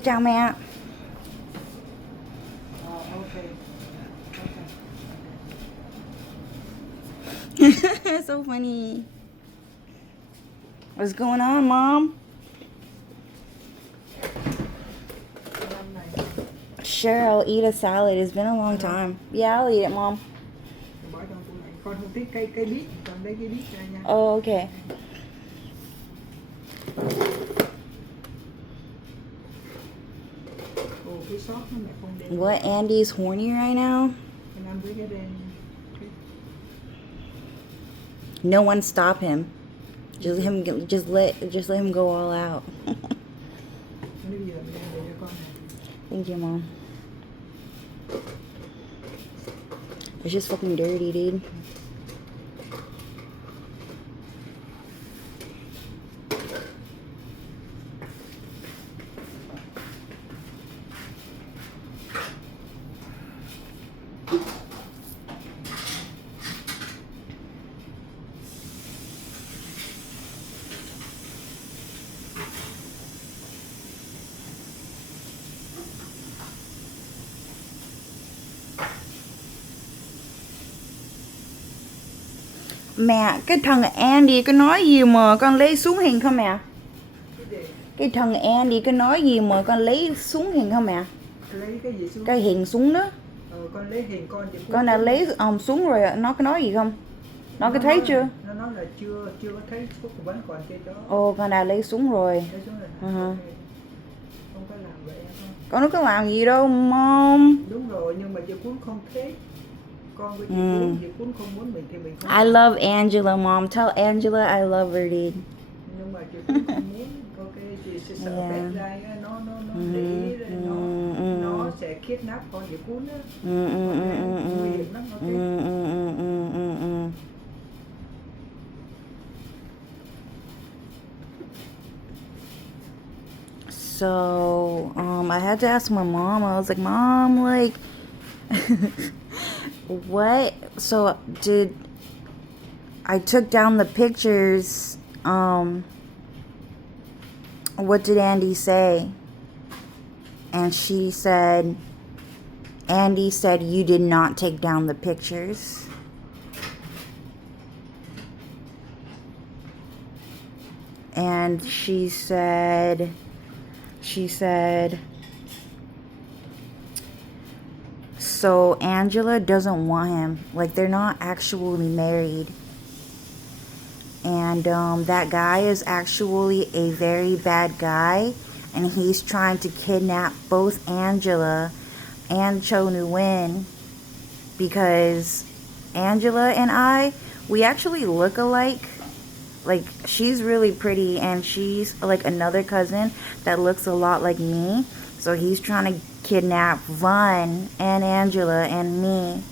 Chào mẹ. Okay. So funny. What's going on, Mom? Sure, I'll eat a salad. It's been a long time. Yeah, I'll eat it, Mom. Bỏ trong tủ lạnh. Con không thích cây bít, con lấy cái bít ra nha. Oh, okay. Ồ, cái sốt nó mẹ không đem. What? Andy's horny right now? Anh ăn với cái đen. No one stop him. Just let him go all out. Nếu bây giờ mình đem về cho con này. Thank you, Mom. It's just fucking dirty, dude. Mẹ, cái thằng Andy có nói gì mà con lấy xuống hình không mẹ? Cái thằng Andy có nói gì mà con lấy xuống hình không mẹ? Lấy cái gì xuống? Cái hình xuống đó. Con lấy hình con chỉ Con đã lấy xuống rồi, nó có nói gì không? Nó có thấy chưa? Nó nói là chưa có thấy, vẫn còn chưa cho. Ồ, con đã lấy xuống rồi. Lấy xuống rồi. Không có làm vậy không? Con đâu có làm gì đâu, Mom. Đúng rồi, nhưng mà chị Cuốn không thích. Con với chị Cuốn không muốn mình thì mình không. I love Angela, Mom. Tell Angela I love her, dude. Nhưng mà chị Cuốn không muốn. Ok, chị sẽ sợ bé trai nó để ý rồi nó sẽ kidnap con chị Cuốn á. Nguy hiểm lắm, ok. So, I had to ask my mom. I was like, Mom, like, what? So, I took down the pictures. What did Andy say? And she said, Andy said you did not take down the pictures. And she said, so Angela doesn't want him. Like, they're not actually married. And that guy is actually a very bad guy. And he's trying to kidnap both Angela and Cho Nu-win. Because Angela and we actually look alike. Like, she's really pretty, and she's like another cousin that looks a lot like me. So he's trying to kidnap Vaughn and Angela and me.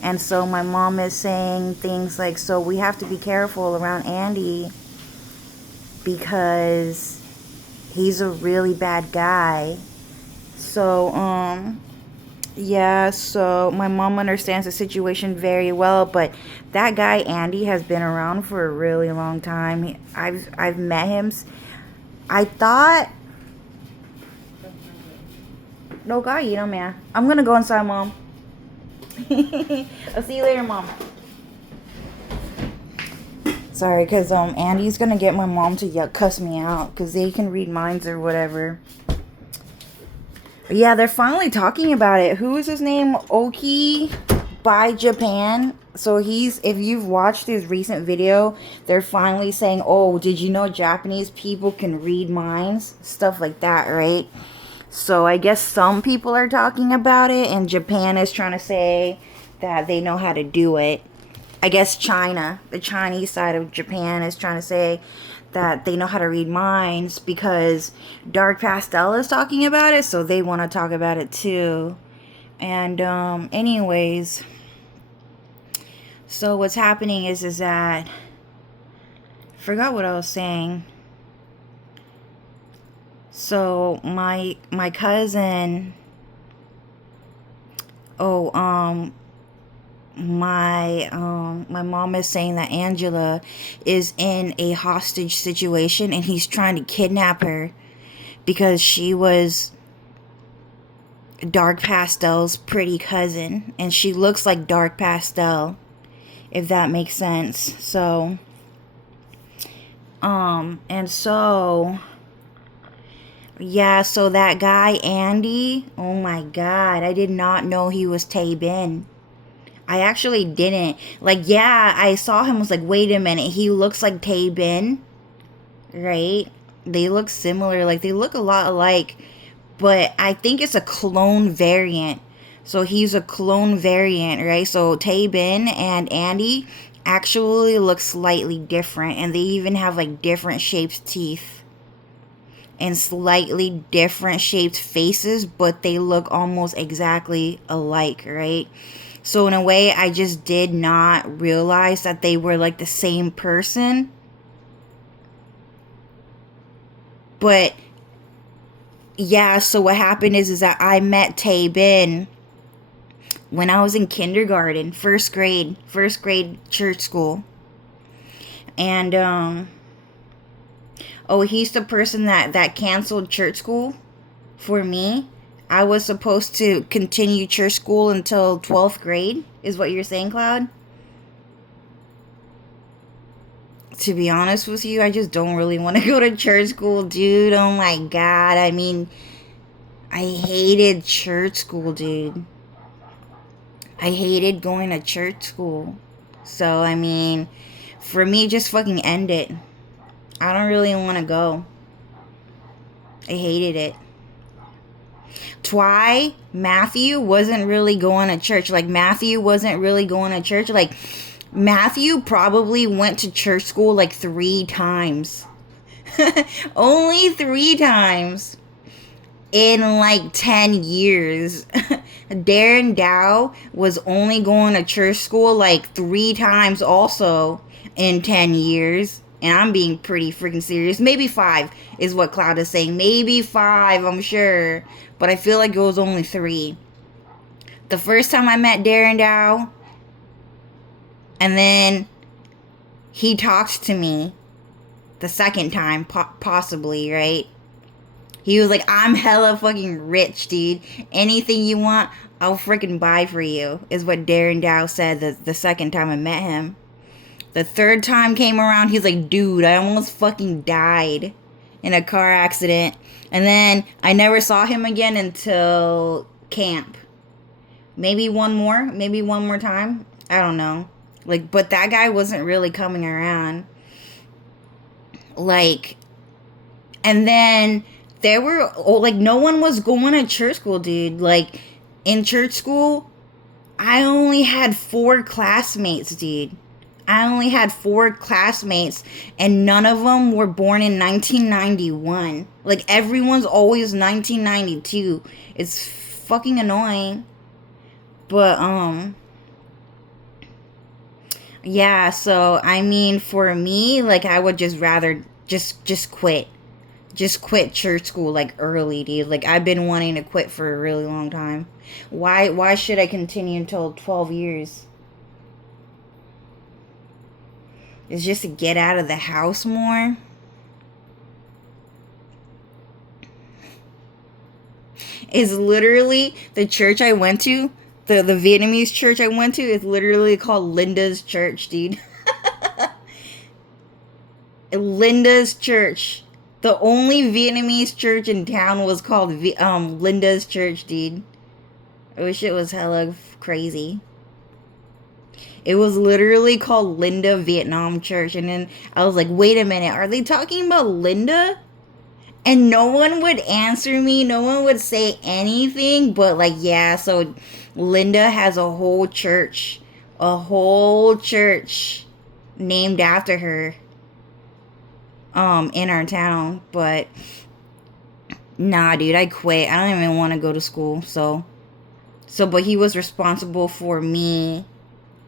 And so my mom is saying things like, so we have to be careful around Andy because he's a really bad guy. So, yeah, so my mom understands the situation very well, but that guy Andy has been around for a really long time. I've met him. I thought no got you know man. I'm gonna go inside, Mom. I'll see you later, Mom. Sorry, because Andy's gonna get my mom to cuss me out because they can read minds or whatever. Yeah, they're finally talking about it. Who is his name? Oki by Japan. So if you've watched his recent video, they're finally saying, oh, did you know Japanese people can read minds? Stuff like that, right? So I guess some people are talking about it, and Japan is trying to say that they know how to do it. I guess China, the Chinese side of Japan, is trying to say that they know how to read minds because Dark Pastel is talking about it, so they want to talk about it too. And anyways, so what's happening is that forgot what I was saying. So my cousin, my mom is saying that Angela is in a hostage situation and he's trying to kidnap her because she was Dark Pastel's pretty cousin, and she looks like Dark Pastel, if that makes sense. So and so yeah, so that guy Andy, oh my god, I did not know he was Tay Bin. I actually didn't. Like, yeah, I saw him, was like, wait a minute, he looks like Tay Bin, right? They look similar, like they look a lot alike, but I think it's a clone variant. So he's a clone variant, right? So Tay Bin and Andy actually look slightly different, and they even have like different shaped teeth and slightly different shaped faces, but they look almost exactly alike, right? So in a way, I just did not realize that they were like the same person. But yeah, so what happened is that I met Tay Bin when I was in kindergarten, first grade church school. And oh, he's the person that canceled church school for me. I was supposed to continue church school until 12th grade, is what you're saying, Cloud? To be honest with you, I just don't really want to go to church school, dude. Oh my god. I mean, I hated church school, dude. I hated going to church school. So, I mean, for me, just fucking end it. I don't really want to go. I hated it. Matthew wasn't really going to church. Like, Matthew wasn't really going to church. Like, Matthew probably went to church school like 3 times. Only 3 times in like 10 years. Darren Dow was only going to church school like 3 times also in 10 years. And I'm being pretty freaking serious. Maybe 5 is what Cloud is saying. Maybe 5, I'm sure. But I feel like it was only 3. The first time I met Darren Dow, and then he talked to me the second time, possibly, right? He was like, I'm hella fucking rich, dude. Anything you want, I'll freaking buy for you, is what Darren Dow said the second time I met him. The third time came around, he's like, dude, I almost fucking died in a car accident. And then I never saw him again until camp. Maybe one more time. I don't know. Like, but that guy wasn't really coming around. Like, and then there were, like, no one was going to church school, dude. Like, in church school, I only had 4 classmates, dude. I only had 4 classmates, and none of them were born in 1991. Like, everyone's always 1992. It's fucking annoying. But, yeah, so, I mean, for me, like, I would just rather just quit. Just quit church school, like, early, dude. Like, I've been wanting to quit for a really long time. Why should I continue until 12 years? It's just to get out of the house more. It's literally the church I went to, the Vietnamese church I went to, is literally called Linda's Church, dude. Linda's Church. The only Vietnamese church in town was called Linda's Church, dude. I wish it was hella crazy. It was literally called Linda Vietnam Church. And then I was like, wait a minute, are they talking about Linda? And no one would answer me. No one would say anything. But, like, yeah, so Linda has a whole church. A whole church named after her. In our town. But, nah, dude, I quit. I don't even want to go to school. So, but he was responsible for me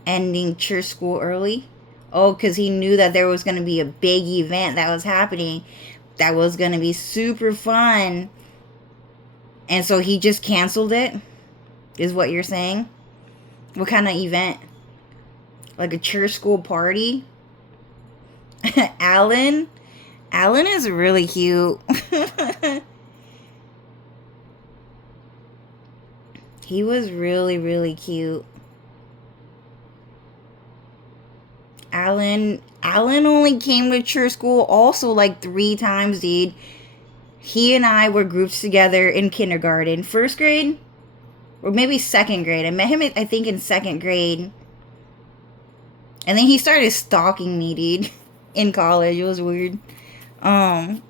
ending church school early. Oh, because he knew that there was going to be a big event that was happening that was going to be super fun. And so he just canceled it, is what you're saying? What kind of event? Like a church school party? Alan is really cute. He was really, really cute. Alan only came to church school also like 3 times, dude. He and I were grouped together in kindergarten. First grade? Or maybe second grade. I met him, I think, in second grade. And then he started stalking me, dude. In college. It was weird. But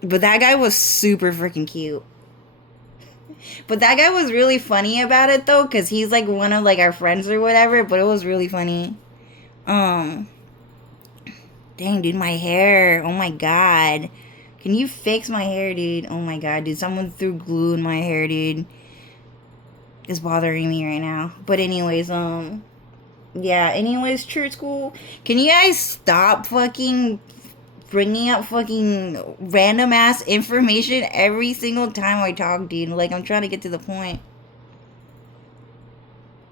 that guy was super freaking cute. But that guy was really funny about it, though. Because he's, like, one of, like, our friends or whatever. But it was really funny. Dang, dude, my hair. Oh, my God. Can you fix my hair, dude? Oh, my God, dude. Someone threw glue in my hair, dude. It's bothering me right now. But anyways, yeah, anyways, church school. Can you guys stop fucking bringing up fucking random ass information every single time I talk, dude? Like, I'm trying to get to the point.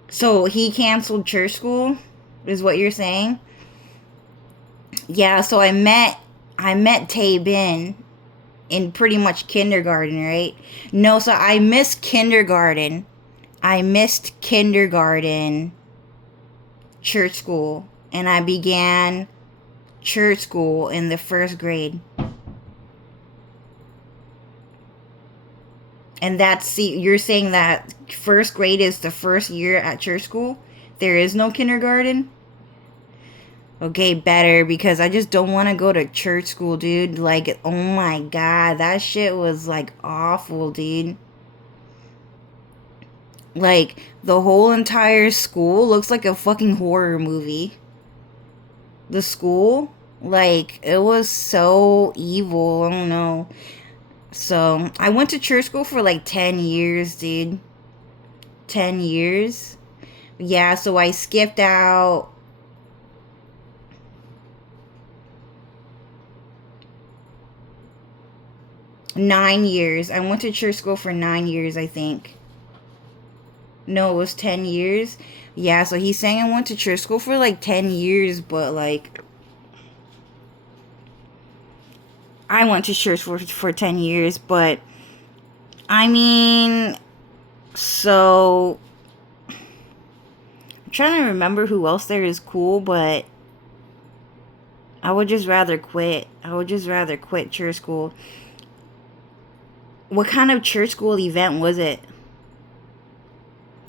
So, he canceled church school, is what you're saying? Yeah, so I met Tay Bin in pretty much kindergarten, right? No, so I missed kindergarten. Church school, and I began church school in the 1st grade. And you're saying that 1st grade is the first year at church school? There is no kindergarten? Okay, better, because I just don't want to go to church school, dude. Like, oh my God, that shit was, like, awful, dude. Like, the whole entire school looks like a fucking horror movie. The school, like, it was so evil. I don't know. So, I went to church school for like 10 years, dude. 10 years. Yeah, so I skipped out. Nine years. I went to church school for 9 years, I think. No, it was 10 years. Yeah, so he's saying I went to church school for like 10 years, but like, I went to church for 10 years, but I mean, so I'm trying to remember who else there is cool, but I would just rather quit. I would just rather quit church school. What kind of church school event was it?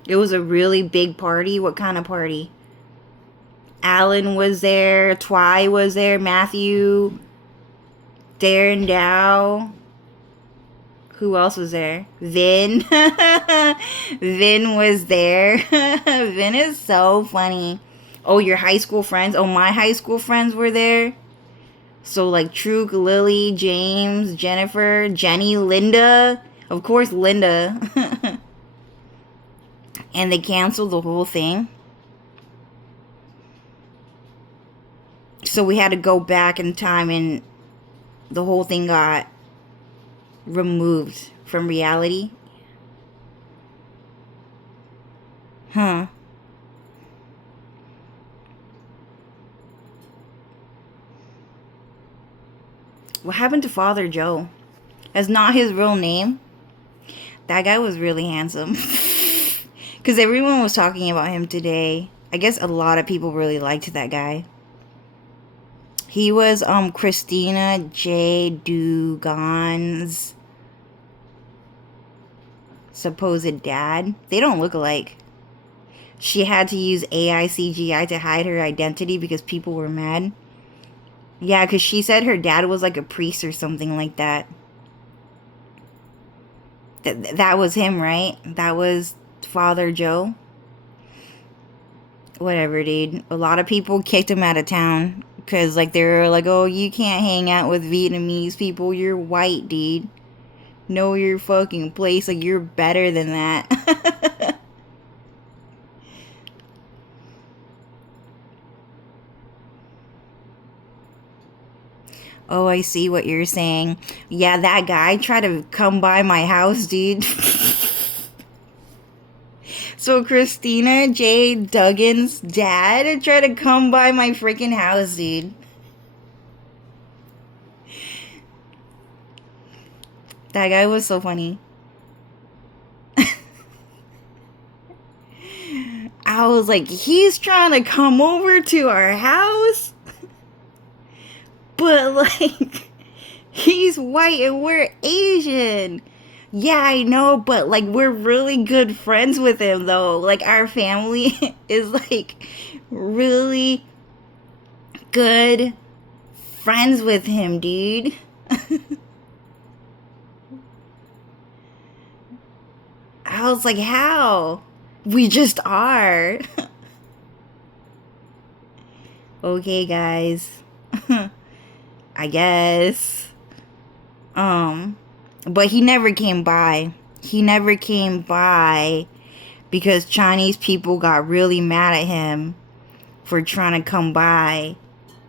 It was a really big party. What kind of party? Alan was there. Twy was there. Matthew. Darren Dow. Who else was there? Vin. Vin was there. Vin is so funny. Oh, your high school friends? Oh, my high school friends were there. So, like, Truk, Lily, James, Jennifer, Jenny, Linda. Of course, Linda. And they canceled the whole thing. So we had to go back in time, and the whole thing got removed from reality. Huh. What happened to Father Joe? That's not his real name. That guy was really handsome. Because everyone was talking about him today. I guess a lot of people really liked that guy. He was Christina J. Dugan's supposed dad. They don't look alike. She had to use AI CGI to hide her identity because people were mad. Yeah, because she said her dad was like a priest or something like that. That was him, right? That was Father Joe. Whatever, dude. A lot of people kicked him out of town because, like, they were like, oh, you can't hang out with Vietnamese people. You're white, dude. Know your fucking place. Like, you're better than that. Oh, I see what you're saying. Yeah, that guy tried to come by my house, dude. So Christina J. Duggan's dad tried to come by my freaking house, dude. That guy was so funny. I was like, he's trying to come over to our house, but like, he's white and we're Asian. Yeah, I know, but like, we're really good friends with him though. Like, our family is like really good friends with him, dude. I was like, how? We just are. Okay, guys. I guess. But he never came by. He never came by because Chinese people got really mad at him for trying to come by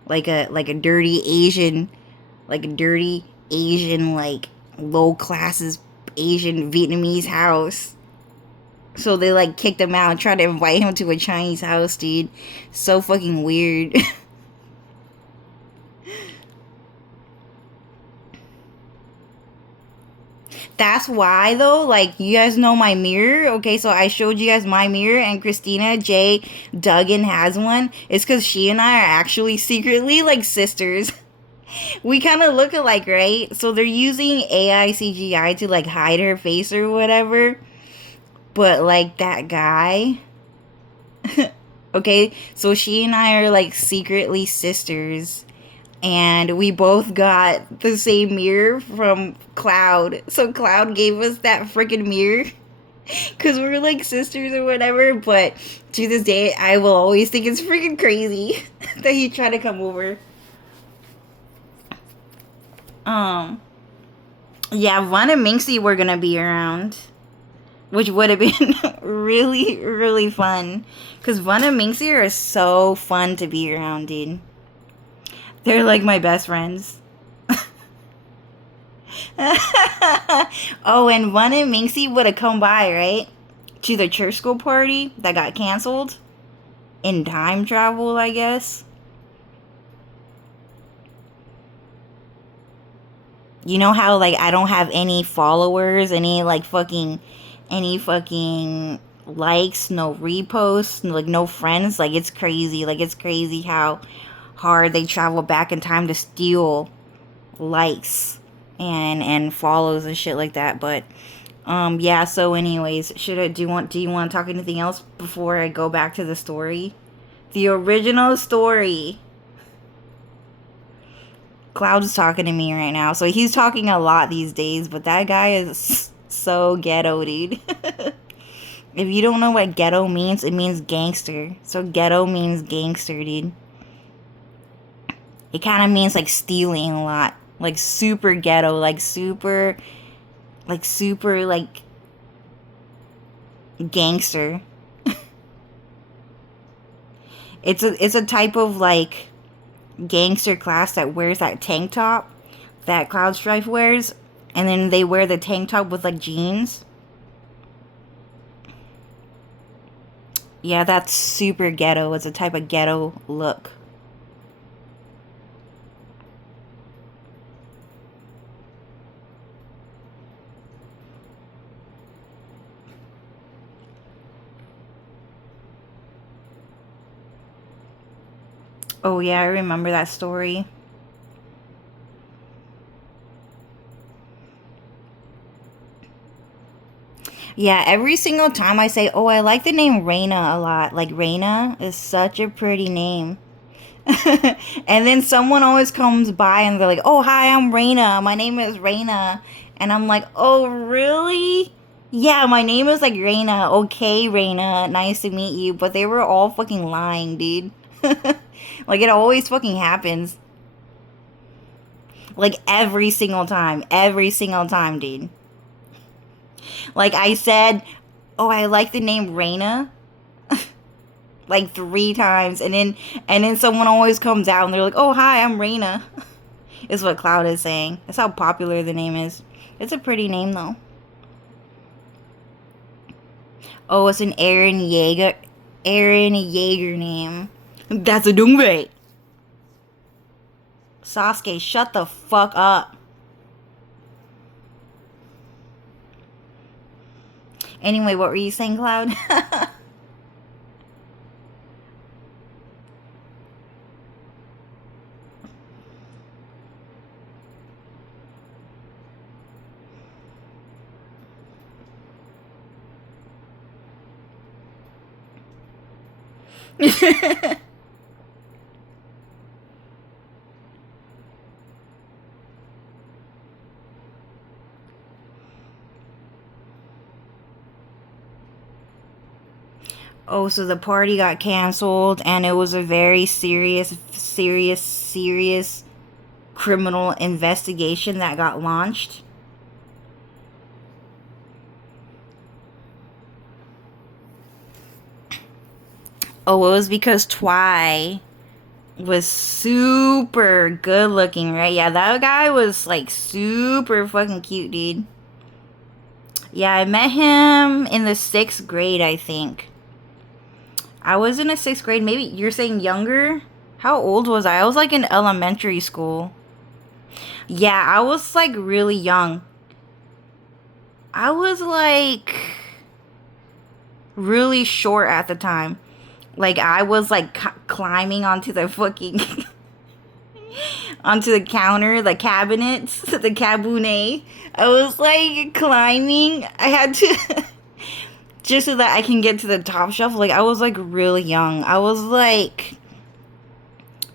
like a dirty Asian, like low classes Asian Vietnamese house. So they like kicked him out and tried to invite him to a Chinese house, dude. So fucking weird. That's why though, like, you guys know my mirror. Okay, so I showed you guys my mirror, and Christina J. Duggan has one. It's because she and I are actually secretly like sisters. We kind of look alike, right? So they're using AI CGI to like hide her face or whatever. But like that guy. Okay, so she and I are like secretly sisters. And we both got the same mirror from Cloud. So Cloud gave us that freaking mirror. Because we're like sisters or whatever. But to this day, I will always think it's freaking crazy that he tried to come over. Yeah, Von and Minxie were gonna be around. Which would have been really, really fun. Because Von and Minxie are so fun to be around, dude. They're like my best friends. Oh, and Von and Minxie would have come by, right? To the church school party that got canceled. In time travel, I guess. You know how, like, I don't have any followers, any fucking likes, no reposts, like, no friends. Like, it's crazy. Like, it's crazy how hard they travel back in time to steal likes and follows and shit like that. But yeah, so anyways, do you want to talk anything else before I go back to the story? The original story. Cloud's talking to me right now, so he's talking a lot these days, but that guy is so ghetto, dude. If you don't know what ghetto means, it means gangster. So ghetto means gangster, dude. It kind of means like stealing a lot. Like super ghetto, like super gangster. It's a type of like gangster class that wears that tank top that Cloud Strife wears, and then they wear the tank top with like jeans. Yeah, that's super ghetto. It's a type of ghetto look. Oh yeah, I remember that story. Yeah, every single time I say, oh, I like the name Reina a lot. Like, Reina is such a pretty name. And then someone always comes by and they're like, oh, hi, I'm Reina. My name is Reina. And I'm like, oh, really? Yeah, my name is like Reina. Okay, Reina. Nice to meet you. But they were all fucking lying, dude. Like, it always fucking happens. Like, every single time. Every single time, dude. Like, I said, oh, I like the name Reina. Like 3 times. And then someone always comes out and they're like, oh, hi, I'm Reina. Is what Cloud is saying. That's how popular the name is. It's a pretty name, though. Oh, it's an Eren Yeager name. That's a Dongbae. Sasuke, shut the fuck up. Anyway, what were you saying, Cloud? Oh, so the party got canceled, and it was a very serious criminal investigation that got launched. Oh, it was because Twy was super good looking, right? Yeah, that guy was like super fucking cute, dude. Yeah, I met him in the 6th grade, I think. I was in a 6th grade. Maybe you're saying younger? How old was I? I was like in elementary school. Yeah, I was like really young. I was like really short at the time. Like I was like climbing onto the fucking onto the counter, the cabinets, the cabinet. I was like climbing. I had to just so that I can get to the top shelf. Like I was like really young. I was like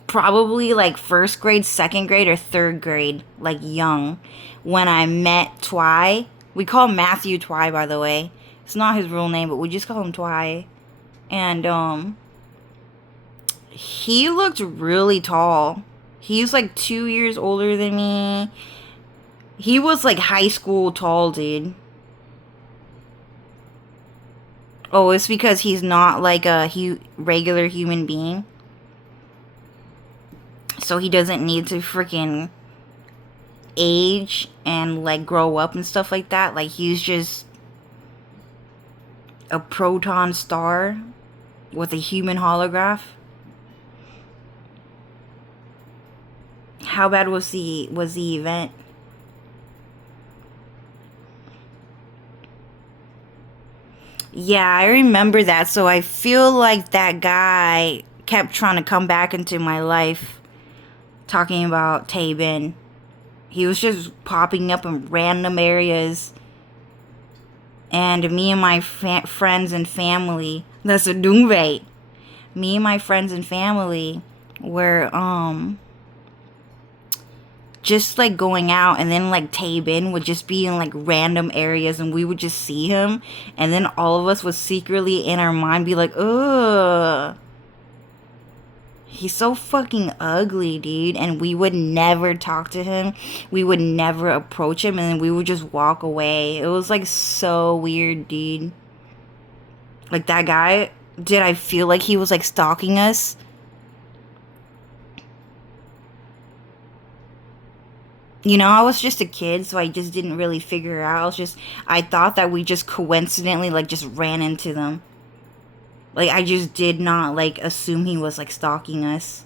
probably like 1st grade, 2nd grade, or 3rd grade, like young, when I met Twy. We call Matthew Twy, by the way. It's not his real name, but we just call him Twy. And he looked really tall. He's like 2 years older than me. He was like high school tall, dude. Oh, it's because he's not like a regular human being. So he doesn't need to freaking age and like grow up and stuff like that. Like he's just a proton star with a human holograph. How bad was the event? Yeah, I remember that. So I feel like that guy kept trying to come back into my life, talking about Tae-bin. He was just popping up in random areas. And me and my friends and family, that's a Dungvei. Me and my friends and family were just like going out, and then like Tae-bin would just be in like random areas, and we would just see him, and then all of us would secretly in our mind be like, ugh, he's so fucking ugly, dude. And we would never talk to him, we would never approach him, and then we would just walk away. It was like so weird, dude. Like that guy, did I feel like he was like stalking us? You know, I was just a kid, so I just didn't really figure it out. I thought that we just coincidentally, like, just ran into them. Like, I just did not, like, assume he was, like, stalking us.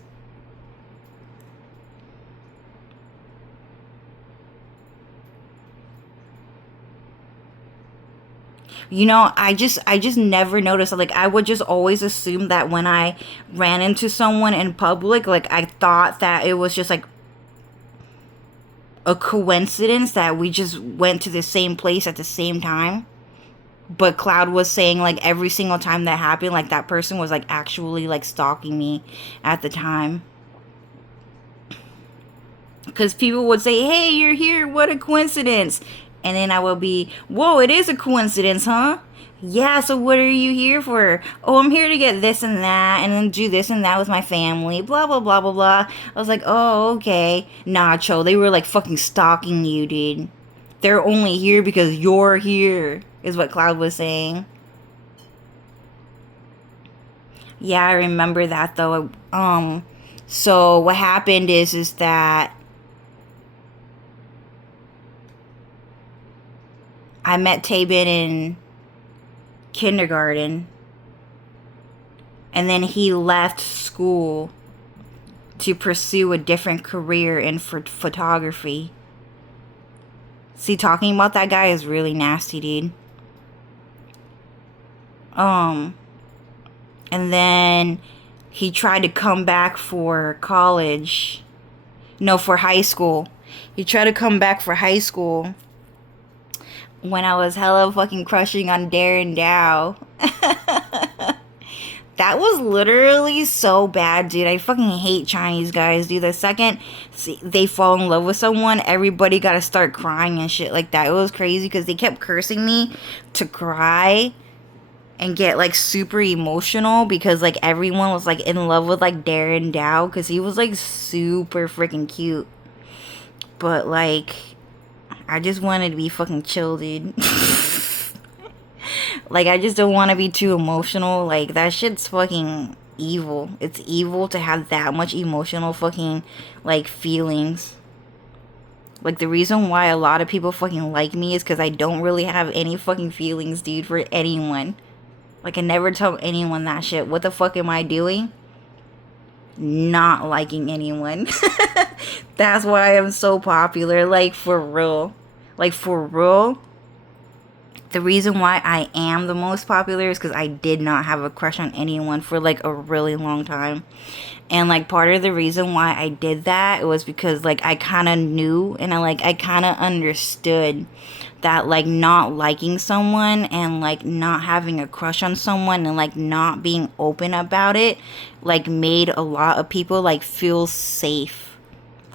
You know, I just never noticed. Like, I would just always assume that when I ran into someone in public, like, I thought that it was just, like, a coincidence that we just went to the same place at the same time. But Cloud was saying like every single time that happened, like that person was like actually like stalking me at the time. Because people would say, hey, you're here, what a coincidence. And then I would be, whoa, it is a coincidence, huh? Yeah, so what are you here for? Oh, I'm here to get this and that, and then do this and that with my family, blah, blah, blah, blah, blah. I was like, oh, okay. Nah, Cho, they were like fucking stalking you, dude. They're only here because you're here, is what Cloud was saying. Yeah, I remember that, though. So what happened is that I met Tae-bin in kindergarten, and then he left school to pursue a different career in photography. See, talking about that guy is really nasty, dude. And then he tried to come back for college. No, for high school. He tried to come back for high school when I was hella fucking crushing on Darren Dow. That was literally so bad, dude. I fucking hate Chinese guys, dude. The second they fall in love with someone, everybody gotta start crying and shit like that. It was crazy because they kept cursing me to cry and get like super emotional because like everyone was like in love with like Darren Dow because he was like super freaking cute. But like, I just wanted to be fucking chill, dude. Like, I just don't want to be too emotional. Like, that shit's fucking evil. It's evil to have that much emotional fucking, like, feelings. Like, the reason why a lot of people fucking like me is because I don't really have any fucking feelings, dude, for anyone. Like, I never tell anyone that shit. What the fuck am I doing? Not liking anyone. That's why I'm so popular. Like, for real. Like, for real. The reason why I am the most popular is because I did not have a crush on anyone for like a really long time. And like part of the reason why I did that it was because like I kind of knew and I kind of understood that like not liking someone and like not having a crush on someone and like not being open about it like made a lot of people like feel safe.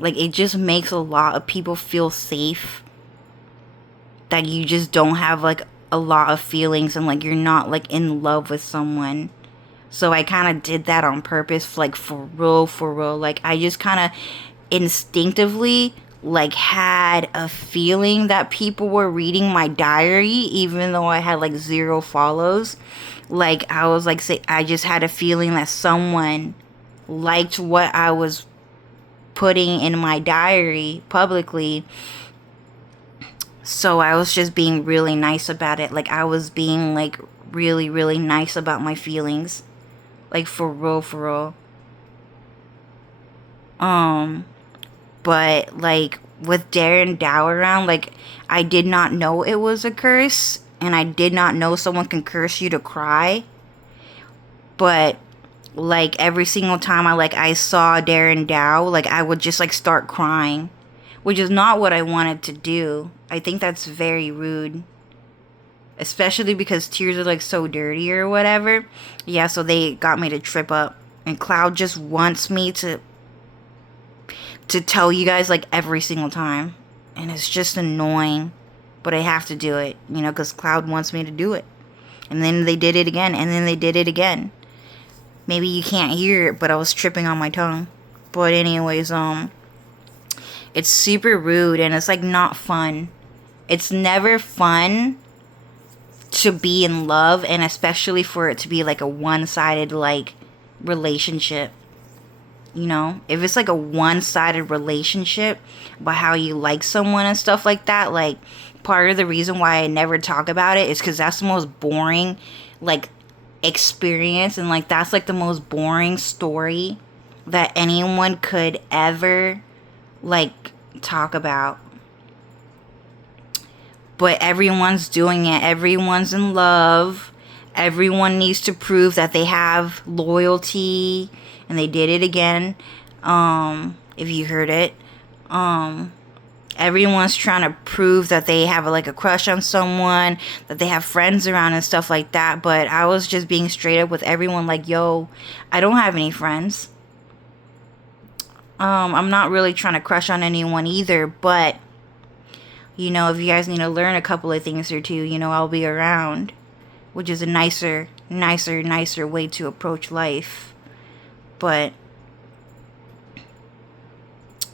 Like it just makes a lot of people feel safe that you just don't have like a lot of feelings and like you're not like in love with someone. So I kind of did that on purpose, like for real. Like I just kind of instinctively like had a feeling that people were reading my diary even though I had like 0 follows. Like I was like say I just had a feeling that someone liked what I was putting in my diary publicly. So I was just being really nice about it. Like I was being like really nice about my feelings. Like for real. But like with Darren Dow around, like I did not know it was a curse and I did not know someone can curse you to cry. But like every single time I saw Darren Dow, like I would just like start crying, which is not what I wanted to do. I think that's very rude. Especially because tears are like so dirty or whatever. Yeah, so they got me to trip up. And Cloud just wants me to tell you guys like every single time. And it's just annoying. But I have to do it, you know, because Cloud wants me to do it. And then they did it again. And then they did it again. Maybe you can't hear it, but I was tripping on my tongue. But anyways, it's super rude and it's like not fun. It's never fun to be in love, and especially for it to be like a one-sided like relationship. You know, if it's like a one-sided relationship about how you like someone and stuff like that, like part of the reason why I never talk about it is because that's the most boring like experience, and like that's like the most boring story that anyone could ever like talk about. But everyone's doing it. Everyone's in love. Everyone needs to prove that they have loyalty. And they did it again. If you heard it. Everyone's trying to prove that they have like a crush on someone. That they have friends around and stuff like that. But I was just being straight up with everyone. Like, yo, I don't have any friends. I'm not really trying to crush on anyone either. But you know, if you guys need to learn a couple of things or two, you know, I'll be around. Which is a nicer way to approach life. But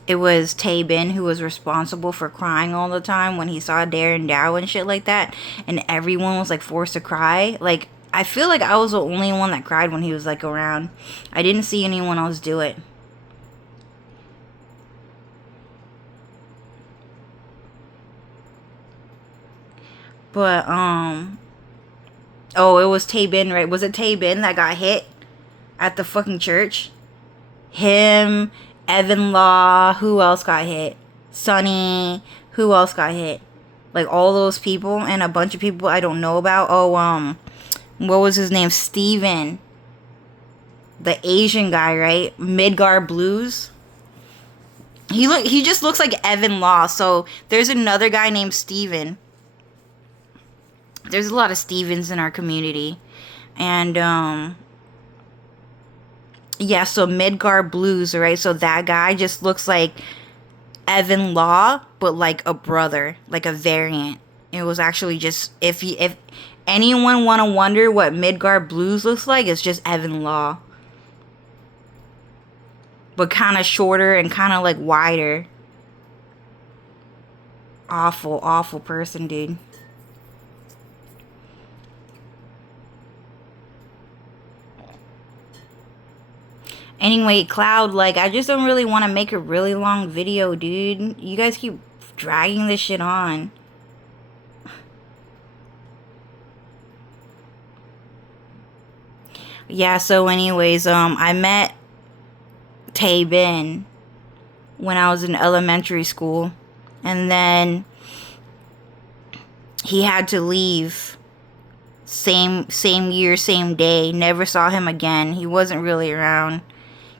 it was Tay Bin who was responsible for crying all the time when he saw Darren Dow and shit like that. And everyone was like forced to cry. Like, I feel like I was the only one that cried when he was like around. I didn't see anyone else do it. But, oh, it was Tay Bin, right? Was it Tay Bin that got hit at the fucking church? Him, Evan Law, who else got hit? Sonny, who else got hit? Like, all those people and a bunch of people I don't know about. Oh, what was his name? Steven. The Asian guy, right? Midgar Blues. He just looks like Evan Law. So, there's another guy named Steven. There's a lot of Stevens in our community. And, Yeah, so Midgard Blues, right? So that guy just looks like Evan Law, but like a brother, like a variant. It was actually just if anyone want to wonder what Midgard Blues looks like, it's just Evan Law, but kind of shorter and kind of like wider. Awful, awful person, dude. Anyway, Cloud, like, I just don't really want to make a really long video, dude. You guys keep dragging this shit on. Yeah, so anyways, I met Tae-bin when I was in elementary school. And then he had to leave. Same year, same day. Never saw him again. He wasn't really around.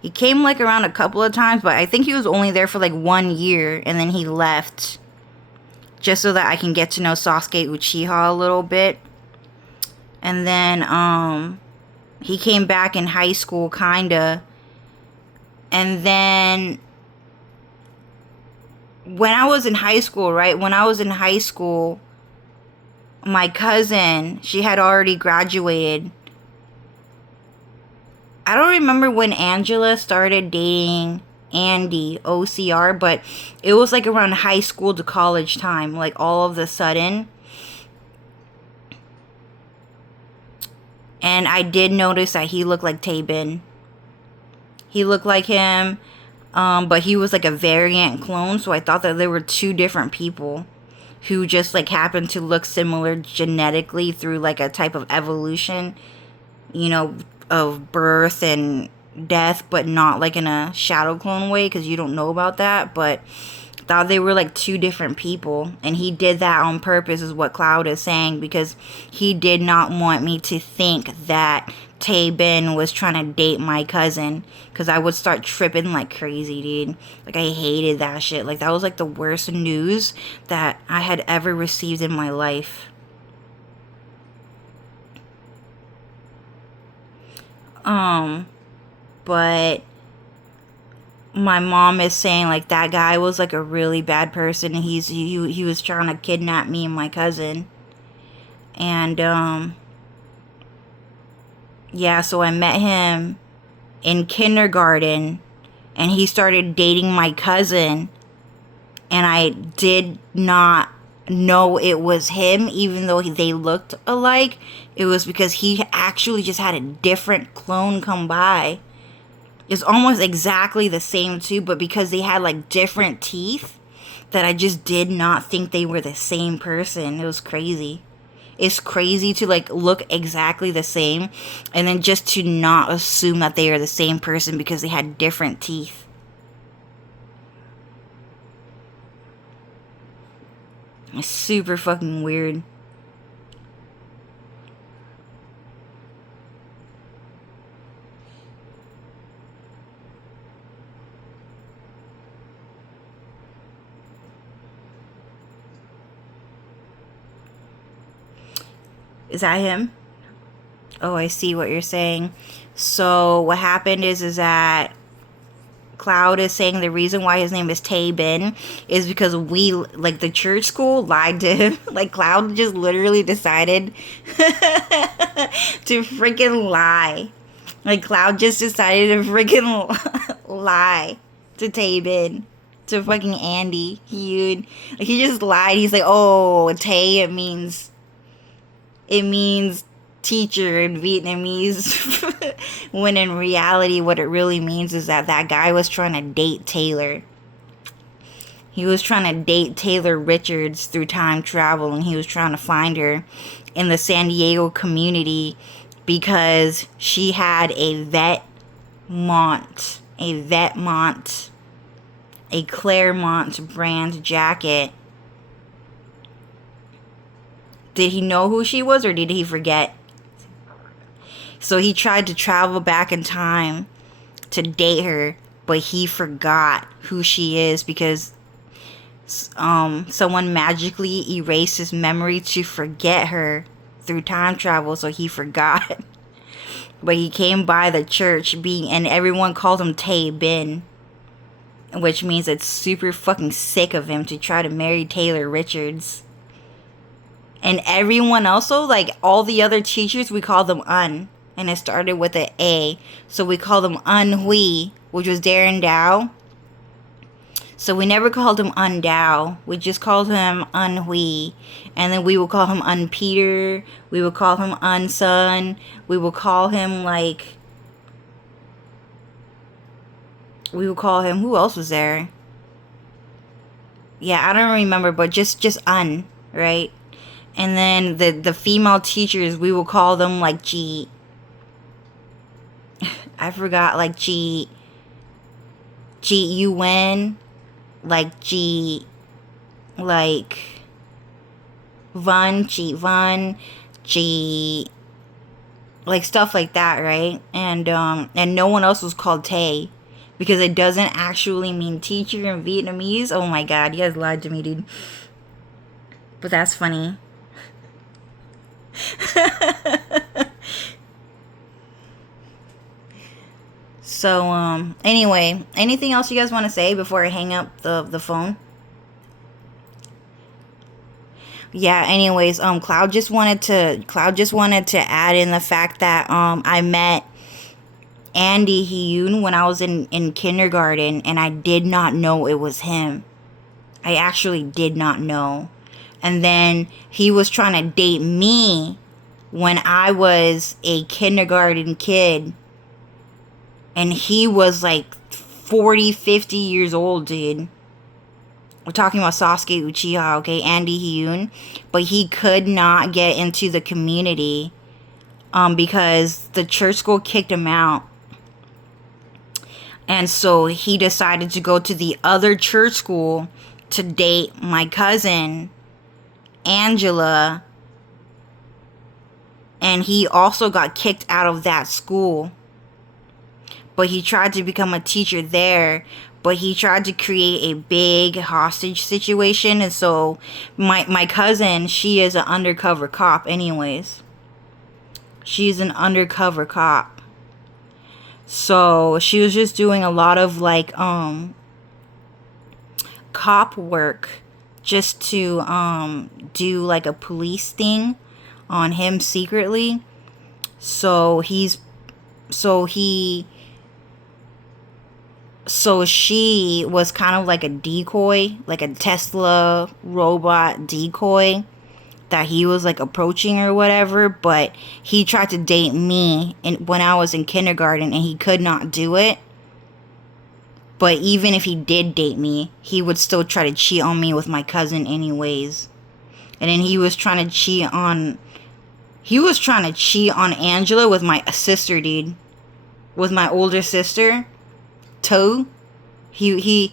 He came like around a couple of times, but I think he was only there for like 1 year, and then he left. Just so that I can get to know Sasuke Uchiha a little bit. And then he came back in high school, kinda. And then when I was in high school, right? When I was in high school, my cousin, she had already graduated. I don't remember when Angela started dating Andy, OCR, but it was like around high school to college time, like all of a sudden. And I did notice that he looked like Tae-bin. He looked like him, but he was like a variant clone, so I thought that there were two different people who just like happened to look similar genetically through like a type of evolution, you know, of birth and death, but not like in a shadow clone way, because you don't know about that. But thought they were like two different people, and he did that on purpose, is what Cloud is saying, because he did not want me to think that Tae-bin was trying to date my cousin, because I would start tripping like crazy, dude. Like, I hated that shit. Like, that was like the worst news that I had ever received in my life. But my mom is saying like that guy was like a really bad person, and he was trying to kidnap me and my cousin. And yeah, so I met him in kindergarten, and he started dating my cousin, and I did not know it was him, even though they looked alike. It was because he actually just had a different clone come by. It's almost exactly the same too, but because they had like different teeth, that I just did not think they were the same person. It was crazy. It's crazy to like look exactly the same and then just to not assume that they are the same person because they had different teeth. It's super fucking weird. Is that him? Oh, I see what you're saying. So what happened is that Cloud is saying the reason why his name is Tae-bin is because we, like, the church school lied to him. Like, Cloud just literally decided to freaking lie. Like, Cloud just decided to freaking lie to Tae-bin, to fucking Andy. He just lied. He's like, oh, Tae, it means teacher in Vietnamese, when in reality what it really means is that that guy was trying to date Taylor. He was trying to date Taylor Richards through time travel, and he was trying to find her in the San Diego community because she had a Vetements, a Claremont brand jacket. Did he know who she was, or did he forget? So he tried to travel back in time to date her, but he forgot who she is because someone magically erased his memory to forget her through time travel, so he forgot. But he came by the church and everyone called him Tay Bin, which means it's super fucking sick of him to try to marry Taylor Richards. And everyone also, like all the other teachers, we call them Un. And it started with an A. So we called him Un Hui, which was Darren Dow. So we never called him Un Dow. We just called him Un Hui. And then we would call him Un Peter. We would call him Un Sun. We would call him like... We would call him... Who else was there? Yeah, I don't remember, but just Un, right? And then the female teachers, we would call them like G... I forgot, like G-U-N, like G, like Van, G, like stuff like that, right? And no one else was called Tay, because it doesn't actually mean teacher in Vietnamese. Oh my god, you guys lied to me, dude. But that's funny. So, anyway, anything else you guys want to say before I hang up the phone? Yeah, anyways, Cloud just wanted to add in the fact that, I met Andy Hyun when I was in kindergarten, and I did not know it was him. I actually did not know. And then he was trying to date me when I was a kindergarten kid. And he was like 40, 50 years old, dude. We're talking about Sasuke Uchiha, okay? Andy Hyun. But he could not get into the community because the church school kicked him out. And so he decided to go to the other church school to date my cousin, Angela. And he also got kicked out of that school. But he tried to become a teacher there. But he tried to create a big hostage situation. And so my cousin, she is an undercover cop anyways. She's an undercover cop. So she was just doing a lot of like cop work just to do like a police thing on him secretly. So she was kind of like a decoy, like a Tesla robot decoy that he was like approaching or whatever. But he tried to date me when I was in kindergarten, and he could not do it. But even if he did date me, he would still try to cheat on me with my cousin anyways. And then he was trying to cheat on Angela with my sister, dude. With my older sister. Toe. He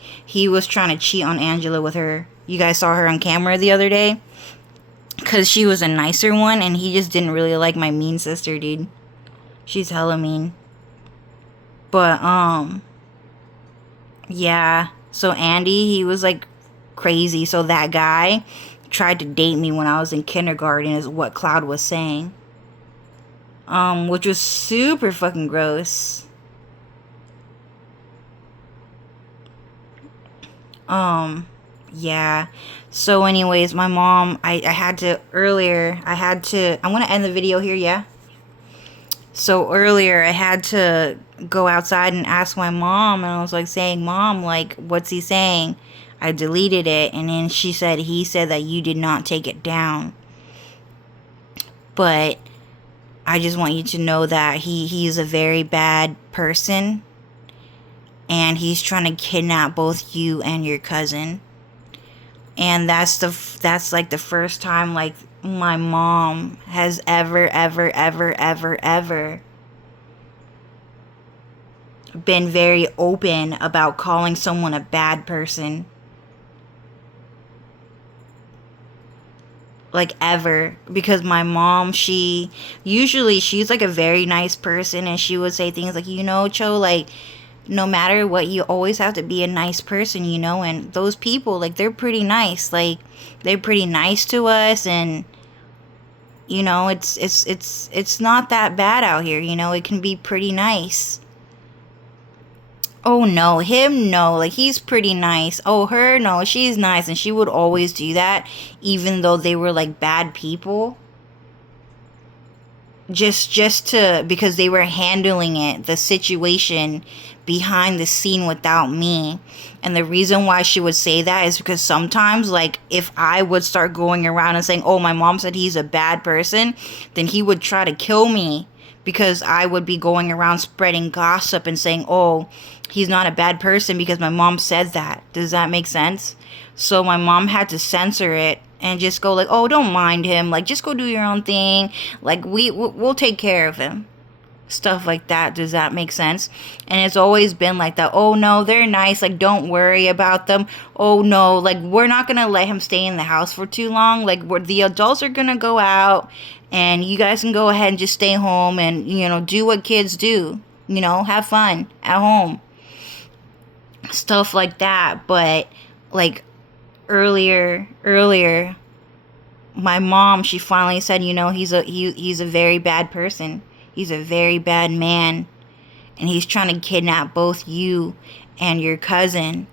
was trying to cheat on Angela with her. You guys saw her on camera the other day. Because she was a nicer one, and he just didn't really like my mean sister, dude. She's hella mean. But, yeah. So Andy, he was like crazy. So that guy tried to date me when I was in kindergarten, is what Cloud was saying. Which was super fucking gross. Yeah. So anyways, my mom, I'm gonna end the video here, yeah? So earlier, I had to go outside and ask my mom, and I was like saying, Mom, like, what's he saying? I deleted it, and then he said that you did not take it down. But I just want you to know that he's a very bad person. And he's trying to kidnap both you and your cousin. And that's like the first time like my mom has ever been very open about calling someone a bad person. Like ever. Because my mom, she's like a very nice person, and she would say things like, Cho, like, no matter what, you always have to be a nice person, and those people, like, they're pretty nice. Like, they're pretty nice to us, and, You know, it's not that bad out here, you know. It can be pretty nice. Oh no, him no, like he's pretty nice. Oh, her no, she's nice, and she would always do that even though they were like bad people. Just to, because they were handling it, the situation behind the scene without me. And the reason why she would say that is because sometimes, like, if I would start going around and saying, oh, my mom said he's a bad person, then he would try to kill me, because I would be going around spreading gossip and saying, oh, he's not a bad person because my mom said that. Does that make sense? So my mom had to censor it and just go like, oh, don't mind him, like, just go do your own thing, like, we'll take care of him, stuff like that. Does that make sense? And it's always been like that. Oh no, they're nice, like, don't worry about them. Oh no, like, we're not gonna let him stay in the house for too long, like, the adults are gonna go out and you guys can go ahead and just stay home and, you know, do what kids do, you know, have fun at home, stuff like that. But like, earlier, my mom, she finally said, you know, he's a very bad person. He's a very bad man, and he's trying to kidnap both you and your cousin.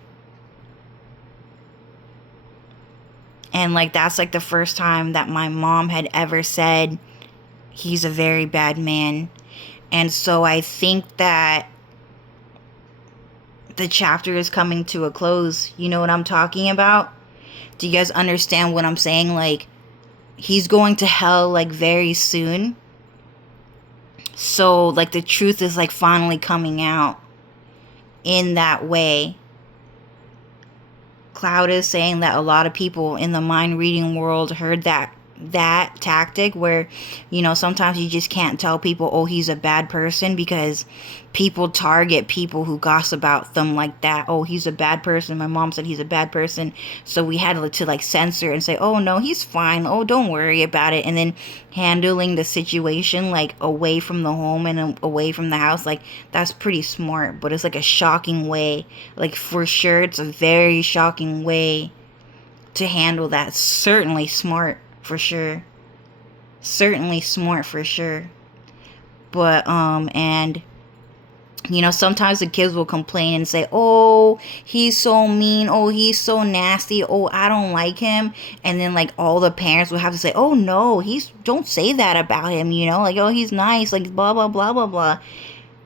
And like, that's like the first time that my mom had ever said he's a very bad man. And so I think that the chapter is coming to a close. You know what I'm talking about? Do you guys understand what I'm saying? Like, he's going to hell, like, very soon. So, like, the truth is, like, finally coming out in that way. Cloud is saying that a lot of people in the mind reading world heard that tactic where, you know, sometimes you just can't tell people, oh, he's a bad person, because people target people who gossip about them like that. Oh, he's a bad person. My mom said he's a bad person. So we had to like censor and say, oh no, he's fine. Oh, don't worry about it. And then handling the situation like away from the home and away from the house, like, that's pretty smart. But it's like a shocking way. Like, for sure, it's a very shocking way to handle that. Certainly smart. For sure. Certainly smart, for sure. But, and, you know, sometimes the kids will complain and say, oh, he's so mean. Oh, he's so nasty. Oh, I don't like him. And then, like, all the parents will have to say, oh, no, don't say that about him, you know? Like, oh, he's nice. Like, blah, blah, blah, blah, blah.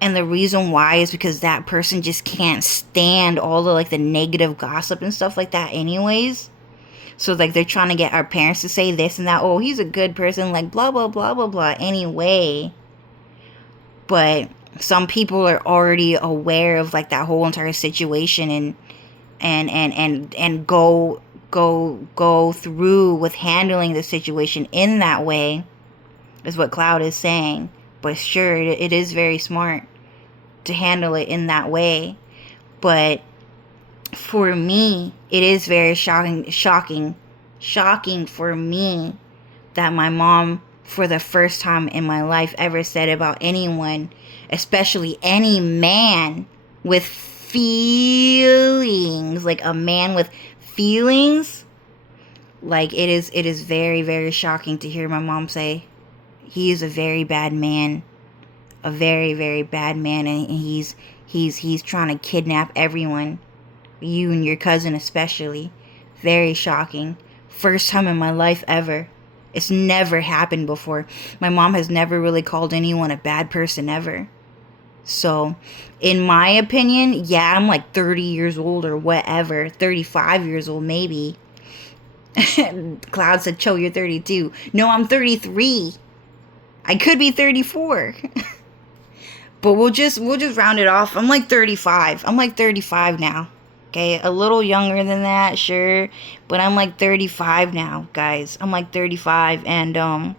And the reason why is because that person just can't stand all the, like, the negative gossip and stuff like that anyways. So, like, they're trying to get our parents to say this and that. Oh, he's a good person. Like, blah, blah, blah, blah, blah. Anyway. But some people are already aware of, like, that whole entire situation and go through with handling the situation in that way, is what Cloud is saying. But sure, it is very smart to handle it in that way. But for me, it is very shocking for me that my mom, for the first time in my life, ever said about anyone, especially any man with feelings, like a man with feelings, like, it is very, very shocking to hear my mom say he is a very bad man, a very, very bad man, and he's trying to kidnap everyone. You and your cousin especially. Very shocking. First time in my life ever. It's never happened before. My mom has never really called anyone a bad person ever. So, in my opinion, yeah, I'm like 30 years old or whatever. 35 years old maybe. Cloud said, Cho, you're 32. No, I'm 33. I could be 34. But we'll just round it off. I'm like 35. I'm like 35 now. Okay, a little younger than that, sure, but I'm like 35 now, guys. I'm like 35, and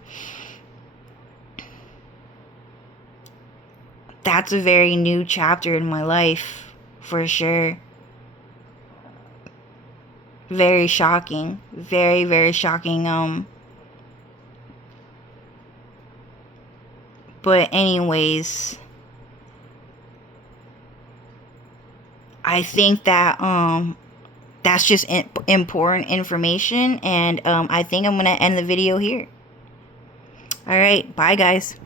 that's a very new chapter in my life, for sure. Very shocking. Very, very shocking. But anyways, I think that that's just important information, and I think I'm gonna end the video here. All right. Bye, guys.